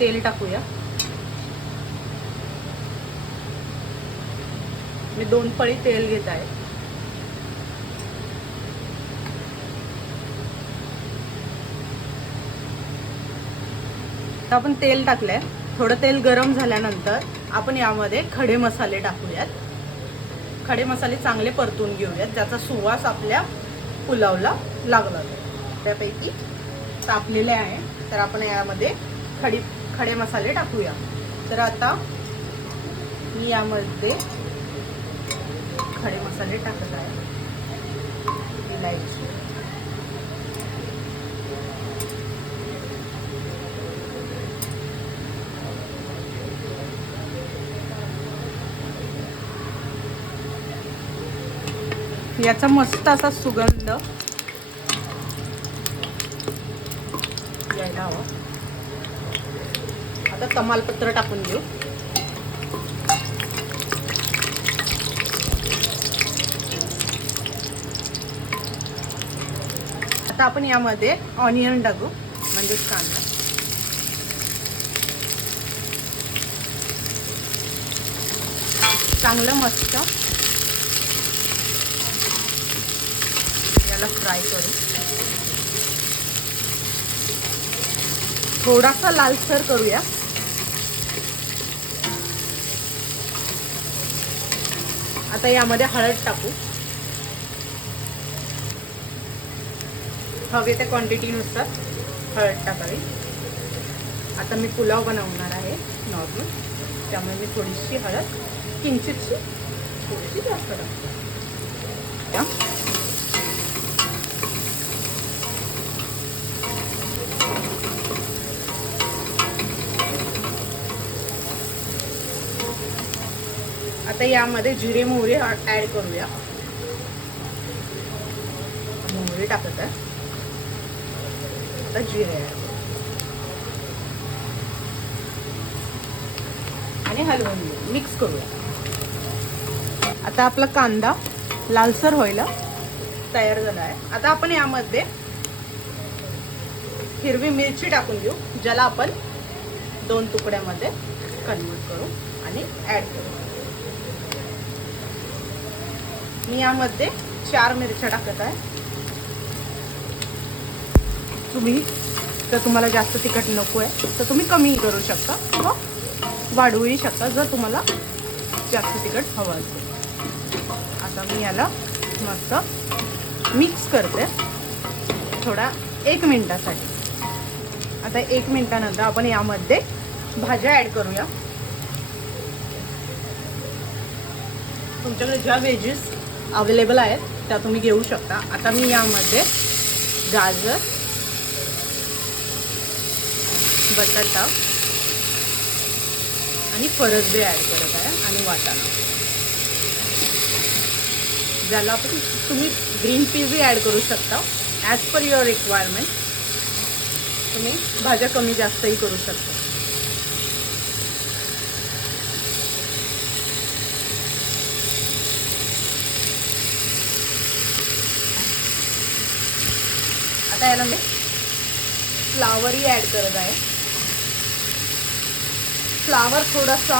तेल टाकूया. मी 2 पळी तेल घेत आहे. आपण तेल टाकलंय. थोडं तेल गरम झाल्यानंतर आपण यामध्ये खडे मसाले टाकूयात. खडे मसाले चांगले परतून घेऊयात, ज्याचा सुवास आपल्या पुलावला लागला. त्यापैकी तापलेले आहे, तर आपण यामध्ये खडे मसाले टाकूया. तर आता मी यामध्ये खडे मसाले टाकत आहे. इलायची, याचा मस्त असा सुगंध यायला हवा. आता तमालपत्र टाकून घेऊ. आता आपण यामध्ये ऑनियन टाकू, म्हणजेच कांदा. चांगलं मस्त याला फ्राय करू. थोडासा लालसर करूया. आता यामध्ये हळद टाकू. हवे त्या क्वांटिटीनुसार हळद टाकावी. आता मी पुलाव बनवणार आहे नॉर्मल, त्यामुळे मी थोडीशी हळद किंचितशी थोडीशी जास्त टाकते. आता यामध्ये जिरे मोहरी ऍड करूया. मोहरी टाकत आहे. आता जिरे ऍड आणि हलवून घेऊ, मिक्स करूया. आता आपला कांदा लालसर व्हायला तयार झाला आहे. आता आपण यामध्ये हिरवी मिरची टाकून घेऊ, ज्याला आपण 2 तुकड्यामध्ये कन्वर्ट करू आणि ऍड करू. मी यामध्ये 4 मिरच्या टाकत आहे. तुम्हाला जास्त तिखट नको आहे तर तुम्ही कमी करू शकता किंवा वाढवूही शकता जर तुम्हाला जास्त तिखट हवं असेल. आता मी याला मस्त मिक्स करते थोडा 1 मिनिटासाठी. आता 1 मिनिटानंतर आपण यामध्ये भाज्या ऍड करूया. तुमच्याकडे ज्या व्हेजेस अवेलेबल आहेत त्या तुम्ही घेऊ शकता. आता मी यामध्ये गाजर, बटाटा आणि फरसबी ऍड करत आहे आणि वाटाणा, ज्याला आपण तुम्ही ग्रीन पीजही ऍड करू शकता. ॲज पर युअर रिक्वायरमेंट तुम्ही भाज्या कमी जास्तही करू शकता. आता याला मी फ्लावरही ऍड करत आहे. फ्लावर थोडासा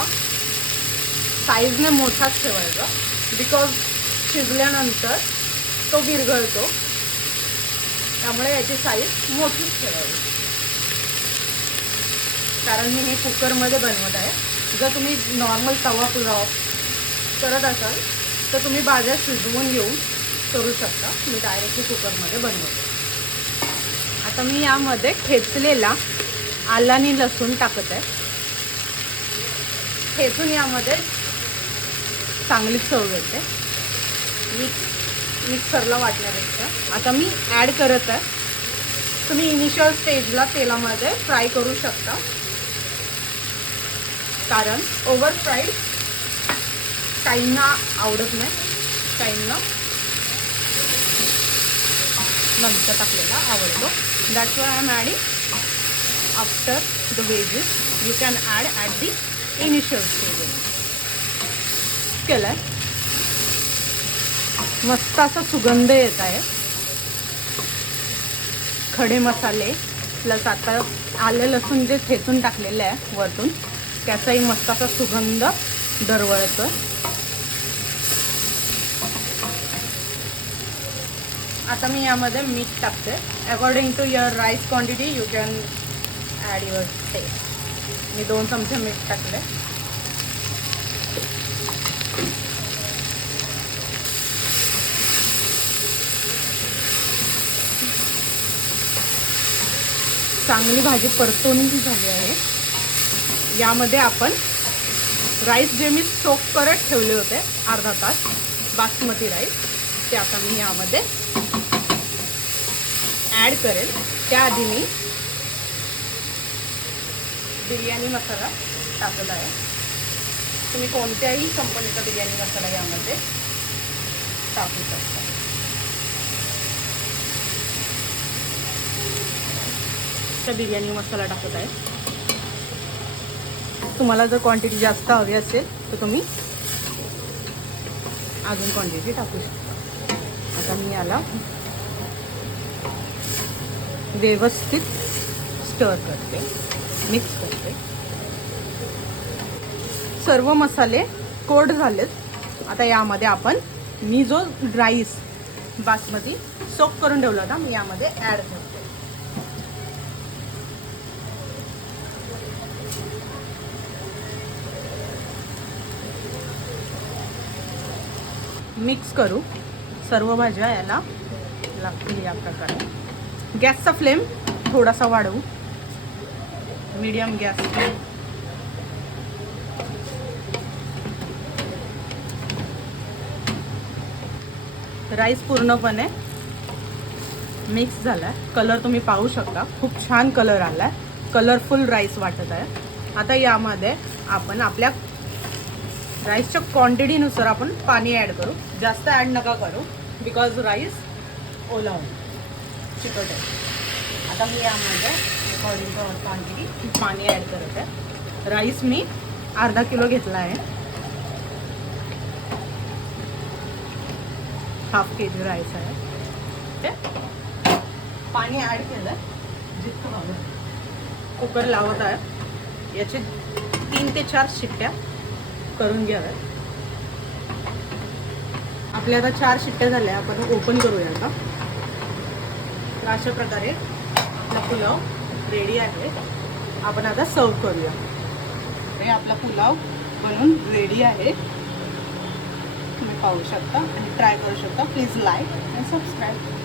साईजने मोठाच ठेवायचा, बिकॉज शिजल्यानंतर तो विरघळतो, त्यामुळे याची साईज मोठीच ठेवावी. कारण मी हे कुकरमध्ये बनवत आहे. जर तुम्ही नॉर्मल तवा पुलाव करत असाल तर तुम्ही भाज्या शिजवून घेऊन करू शकता. मी डायरेक्टली कुकरमध्ये बनवते. आता मी यामध्ये ठेचलेला आला आणि लसूण टाकत आहे. ठेचून यामध्ये चांगली चव येते मिक्सरला वाटण्यापेक्षा. आता मी ॲड करत आहे. तुम्ही इनिशियल स्टेजला तेलामध्ये फ्राय करू शकता, कारण ओव्हर फ्राईड काहींना आवडत नाही, काहींना नंतर टाकलेला आवडतो. That's why I'm adding after the wedges. You can add at the initial stage. केलं मस्त असा सुगंध येत आहे. खडे मसाले प्लस आता आलं लसूण जे ठेचून टाकलेलं आहे वरतून, त्याचाही मस्त असा सुगंध दरवळतो. आता मी यामध्ये मीठ टाकते. According to your rice quantity you can add your taste. मी 2 चमचे मीठ टाकले. चांगली भाजी परतून झाली आहे. यामध्ये आपण राईस जे मी सोक करत ठेवले होते अर्धा तास, बासमती राईस, ते आता मी यामध्ये ॲड करेल. त्याआधी मी बिर्याणी मसाला टाकला आहे. तुम्ही कोणत्याही कंपनीचा बिर्याणी मसाला यामध्ये टाकू शकता. बिर्याणी मसाला टाकत आहे. तुम्हाला जर क्वांटिटी जास्त हवी असेल तर तुम्ही अजून क्वांटिटी टाकू शकता. आता मी याला व्यवस्थित स्टर करते, मिक्स करते. सर्व मसाले कोट झालेत. आता यामध्ये आपण मी जो राईस बासमती सोक करून ठेवला होता मी यामध्ये ॲड करते. मिक्स करू. सर्व भाज्या याला लागतील या प्रकारे. गॅसचा फ्लेम थोडासा वाढवू, मीडियम गॅस. राईस पूर्णपणे मिक्स झालाय. कलर तुम्ही पाहू शकता, खूप छान कलर आलाय. कलरफुल राईस वाटत आहे. आता यामध्ये आपण आपल्या राईसच्या क्वांटिटीनुसार आपण पाणी ॲड करू. जास्त ॲड नका करू, बिकॉज राईस ओला होईल, चिकट आहे. आता मी यामध्ये अकॉर्डिंग टू क्वांटिटी पाणी ॲड करत आहे. राईस मी अर्धा किलो घेतला आहे. हाफ kg राईस आहे. ते पाणी ॲड केलं जितकं हवं. कुकर लावत आहे. याचे 3 ते 4 शिट्ट्या करून घ्याव्यात. आपल्या आता 4 शिट्ट्या झाल्या. आपण ओपन करूया आता. तर अशा प्रकारे आपला पुलाव रेडी आहे. आपण आता सर्व करूया. हे आपला पुलाव बनवून रेडी आहे. तुम्ही पाहू शकता आणि ट्राय करू शकता. Please like and subscribe.